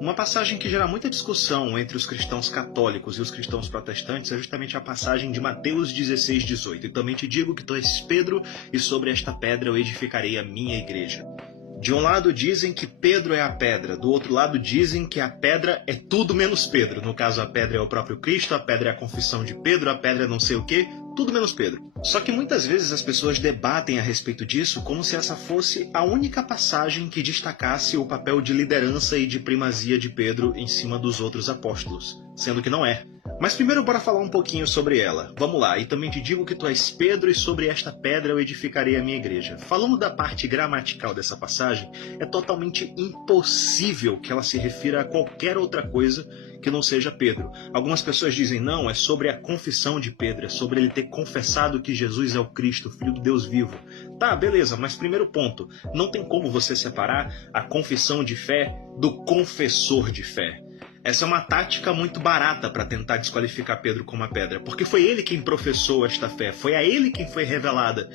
Uma passagem que gera muita discussão entre os cristãos católicos e os cristãos protestantes é justamente a passagem de Mateus 16:18. E também te digo que tu és Pedro, e sobre esta pedra eu edificarei a minha igreja. De um lado dizem que Pedro é a pedra, do outro lado dizem que a pedra é tudo menos Pedro. No caso, a pedra é o próprio Cristo, a pedra é a confissão de Pedro, a pedra é não sei o quê, tudo menos Pedro. Só que muitas vezes as pessoas debatem a respeito disso como se essa fosse a única passagem que destacasse o papel de liderança e de primazia de Pedro em cima dos outros apóstolos, sendo que não é. Mas primeiro bora falar um pouquinho sobre ela. Vamos lá, e também te digo que tu és Pedro, e sobre esta pedra eu edificarei a minha igreja. Falando da parte gramatical dessa passagem, é totalmente impossível que ela se refira a qualquer outra coisa que não seja Pedro. Algumas pessoas dizem, não, é sobre a confissão de Pedro, é sobre ele ter confessado que Jesus é o Cristo, o Filho do Deus vivo. Tá, beleza, mas primeiro ponto, não tem como você separar a confissão de fé do confessor de fé. Essa é uma tática muito barata para tentar desqualificar Pedro como a pedra, porque foi ele quem professou esta fé, foi a ele quem foi revelada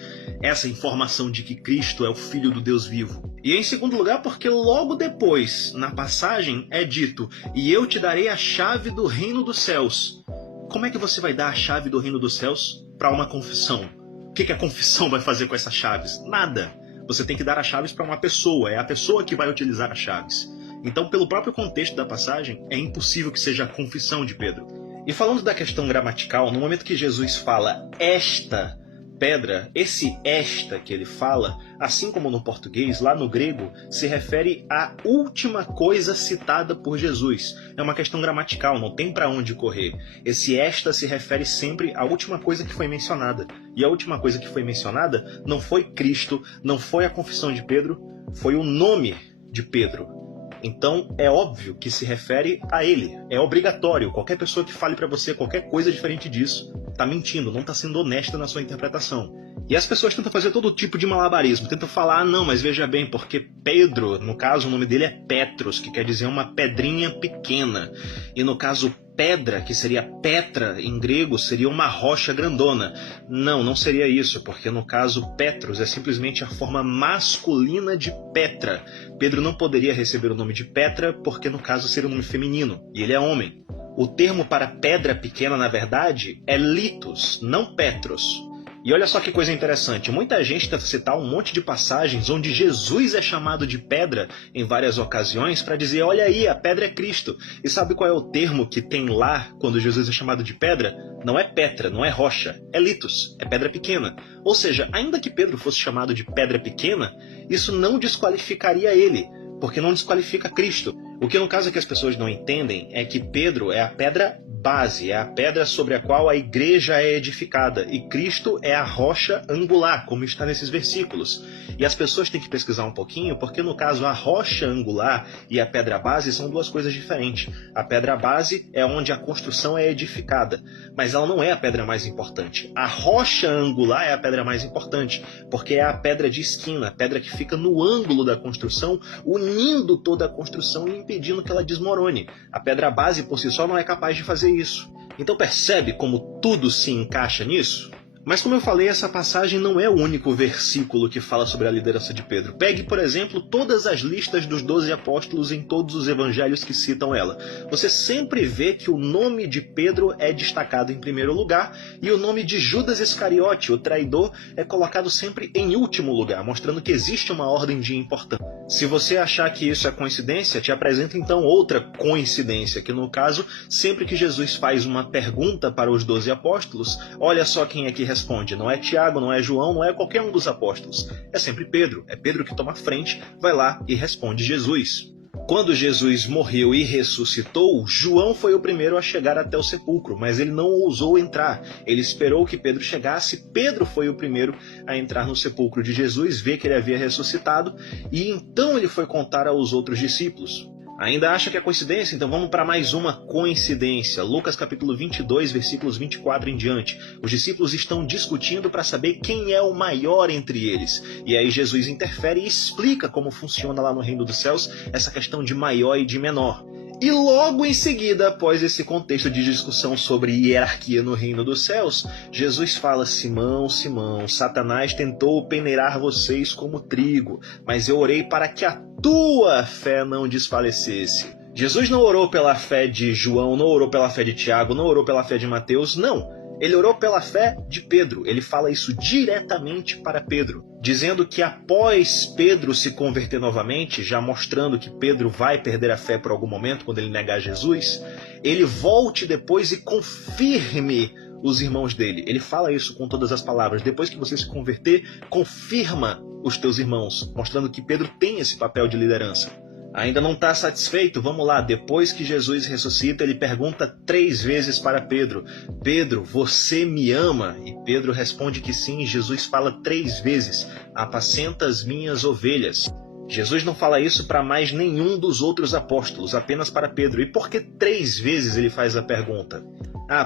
essa informação de que Cristo é o Filho do Deus vivo. E em segundo lugar, porque logo depois, na passagem, é dito, e eu te darei a chave do reino dos céus. Como é que você vai dar a chave do reino dos céus para uma confissão? O que a confissão vai fazer com essas chaves? Nada. Você tem que dar as chaves para uma pessoa, é a pessoa que vai utilizar as chaves. Então, pelo próprio contexto da passagem, é impossível que seja a confissão de Pedro. E falando da questão gramatical, no momento que Jesus fala esta pedra, esse esta que ele fala, assim como no português, lá no grego, se refere à última coisa citada por Jesus. É uma questão gramatical, não tem para onde correr. Esse esta se refere sempre à última coisa que foi mencionada. E a última coisa que foi mencionada não foi Cristo, não foi a confissão de Pedro, foi o nome de Pedro. Então, é óbvio que se refere a ele. É obrigatório. Qualquer pessoa que fale para você qualquer coisa diferente disso está mentindo, não está sendo honesta na sua interpretação. E as pessoas tentam fazer todo tipo de malabarismo. Tentam falar, não, mas veja bem, porque Pedro, no caso, o nome dele é Petros, que quer dizer uma pedrinha pequena. E no caso, pedra, que seria Petra em grego, seria uma rocha grandona. Não, não seria isso, porque no caso Petros é simplesmente a forma masculina de Petra. Pedro não poderia receber o nome de Petra, porque no caso seria um nome feminino, e ele é homem. O termo para pedra pequena, na verdade, é litos, não Petros. E olha só que coisa interessante, muita gente tenta citar um monte de passagens onde Jesus é chamado de pedra em várias ocasiões para dizer, olha aí, a pedra é Cristo. E sabe qual é o termo que tem lá quando Jesus é chamado de pedra? Não é Petra, não é rocha, é litos, é pedra pequena. Ou seja, ainda que Pedro fosse chamado de pedra pequena, isso não desqualificaria ele, porque não desqualifica Cristo. O que no caso é que as pessoas não entendem é que Pedro é a pedra base, é a pedra sobre a qual a igreja é edificada, e Cristo é a rocha angular, como está nesses versículos. E as pessoas têm que pesquisar um pouquinho, porque no caso a rocha angular e a pedra base são duas coisas diferentes. A pedra base é onde a construção é edificada, mas ela não é a pedra mais importante. A rocha angular é a pedra mais importante, porque é a pedra de esquina, a pedra que fica no ângulo da construção, unindo toda a construção e impedindo que ela desmorone. A pedra base por si só não é capaz de fazer isso. Então percebe como tudo se encaixa nisso? Mas como eu falei, essa passagem não é o único versículo que fala sobre a liderança de Pedro. Pegue, por exemplo, todas as listas dos 12 apóstolos em todos os evangelhos que citam ela. Você sempre vê que o nome de Pedro é destacado em primeiro lugar e o nome de Judas Iscariote, o traidor, é colocado sempre em último lugar, mostrando que existe uma ordem de importância. Se você achar que isso é coincidência, te apresento então outra coincidência, que no caso, sempre que Jesus faz uma pergunta para os 12 apóstolos, olha só quem é que responde. Não é Tiago, não é João, não é qualquer um dos apóstolos. É sempre Pedro. É Pedro que toma a frente, vai lá e responde Jesus. Quando Jesus morreu e ressuscitou, João foi o primeiro a chegar até o sepulcro, mas ele não ousou entrar. Ele esperou que Pedro chegasse. Pedro foi o primeiro a entrar no sepulcro de Jesus, ver que ele havia ressuscitado, e então ele foi contar aos outros discípulos. Ainda acha que é coincidência? Então vamos para mais uma coincidência. Lucas capítulo 22, versículos 24 em diante. Os discípulos estão discutindo para saber quem é o maior entre eles. E aí Jesus interfere e explica como funciona lá no reino dos céus essa questão de maior e de menor. E logo em seguida, após esse contexto de discussão sobre hierarquia no reino dos céus, Jesus fala: Simão, Simão, Satanás tentou peneirar vocês como trigo, mas eu orei para que a tua fé não desfalecesse. Jesus não orou pela fé de João, não orou pela fé de Tiago, não orou pela fé de Mateus, não. Ele orou pela fé de Pedro. Ele fala isso diretamente para Pedro, dizendo que após Pedro se converter novamente, já mostrando que Pedro vai perder a fé por algum momento quando ele negar Jesus, ele volte depois e confirme os irmãos dele. Ele fala isso com todas as palavras. Depois que você se converter, confirma os teus irmãos, mostrando que Pedro tem esse papel de liderança. Ainda não está satisfeito? Vamos lá. Depois que Jesus ressuscita, ele pergunta 3 vezes para Pedro: Pedro, você me ama? E Pedro responde que sim. Jesus fala 3 vezes: apacenta as minhas ovelhas. Jesus não fala isso para mais nenhum dos outros apóstolos, apenas para Pedro. E por que 3 vezes ele faz a pergunta?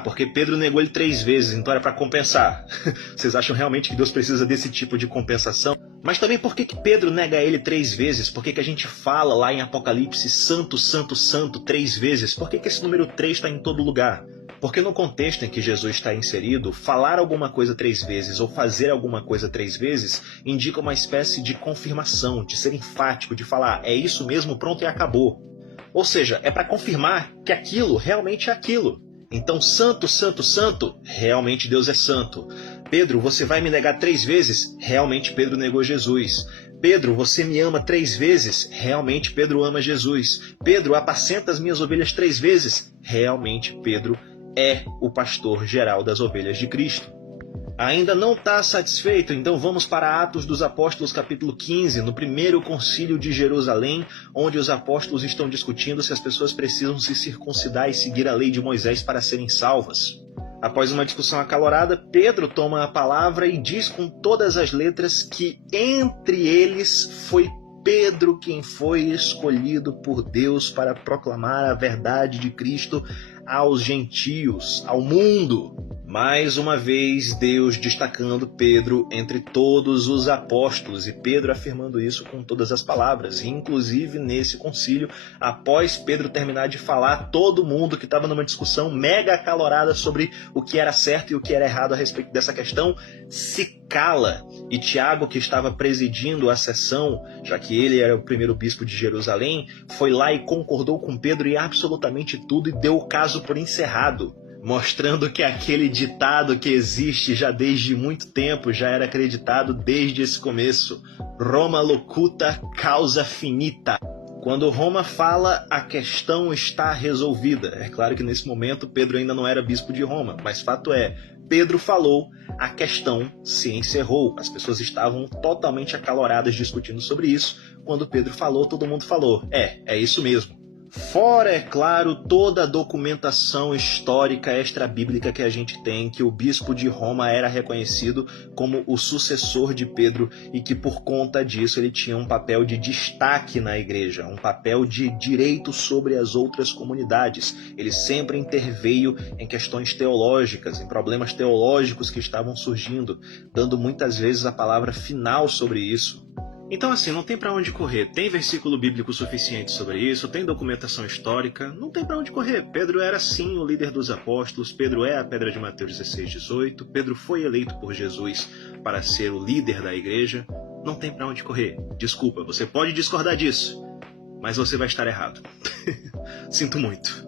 Porque Pedro negou ele 3 vezes, então era para compensar. Vocês acham realmente que Deus precisa desse tipo de compensação? Mas também por que Pedro nega ele 3 vezes? Por que a gente fala lá em Apocalipse santo, santo, santo 3 vezes? Por que esse número 3 está em todo lugar? Porque no contexto em que Jesus está inserido, falar alguma coisa 3 vezes ou fazer alguma coisa 3 vezes indica uma espécie de confirmação, de ser enfático, de falar, é isso mesmo, pronto e acabou. Ou seja, é para confirmar que aquilo realmente é aquilo. Então, santo, santo, santo, realmente Deus é santo. Pedro, você vai me negar 3 vezes? Realmente Pedro negou Jesus. Pedro, você me ama 3 vezes? Realmente Pedro ama Jesus. Pedro, apacenta as minhas ovelhas 3 vezes? Realmente Pedro é o pastor geral das ovelhas de Cristo. Ainda não está satisfeito? Então vamos para Atos dos Apóstolos capítulo 15, no primeiro concílio de Jerusalém, onde os apóstolos estão discutindo se as pessoas precisam se circuncidar e seguir a lei de Moisés para serem salvas. Após uma discussão acalorada, Pedro toma a palavra e diz com todas as letras que entre eles foi Pedro quem foi escolhido por Deus para proclamar a verdade de Cristo aos gentios, ao mundo. Mais uma vez, Deus destacando Pedro entre todos os apóstolos, e Pedro afirmando isso com todas as palavras. E, inclusive, nesse concílio, após Pedro terminar de falar, todo mundo que estava numa discussão mega acalorada sobre o que era certo e o que era errado a respeito dessa questão, se cala. E Tiago, que estava presidindo a sessão, já que ele era o primeiro bispo de Jerusalém, foi lá e concordou com Pedro em absolutamente tudo e deu o caso por encerrado, mostrando que aquele ditado que existe já desde muito tempo já era acreditado desde esse começo. Roma locuta causa finita. Quando Roma fala, a questão está resolvida. É claro que nesse momento Pedro ainda não era bispo de Roma, mas fato é, Pedro falou, a questão se encerrou. As pessoas estavam totalmente acaloradas discutindo sobre isso. Quando Pedro falou, todo mundo falou, é isso mesmo. Fora, é claro, toda a documentação histórica extra-bíblica que a gente tem, que o bispo de Roma era reconhecido como o sucessor de Pedro e que por conta disso ele tinha um papel de destaque na igreja, um papel de direito sobre as outras comunidades. Ele sempre interveio em questões teológicas, em problemas teológicos que estavam surgindo, dando muitas vezes a palavra final sobre isso. Então assim, não tem para onde correr. Tem versículo bíblico suficiente sobre isso, tem documentação histórica, não tem para onde correr. Pedro era sim o líder dos apóstolos, Pedro é a pedra de Mateus 16:18, Pedro foi eleito por Jesus para ser o líder da igreja. Não tem para onde correr. Desculpa, você pode discordar disso, mas você vai estar errado. Sinto muito.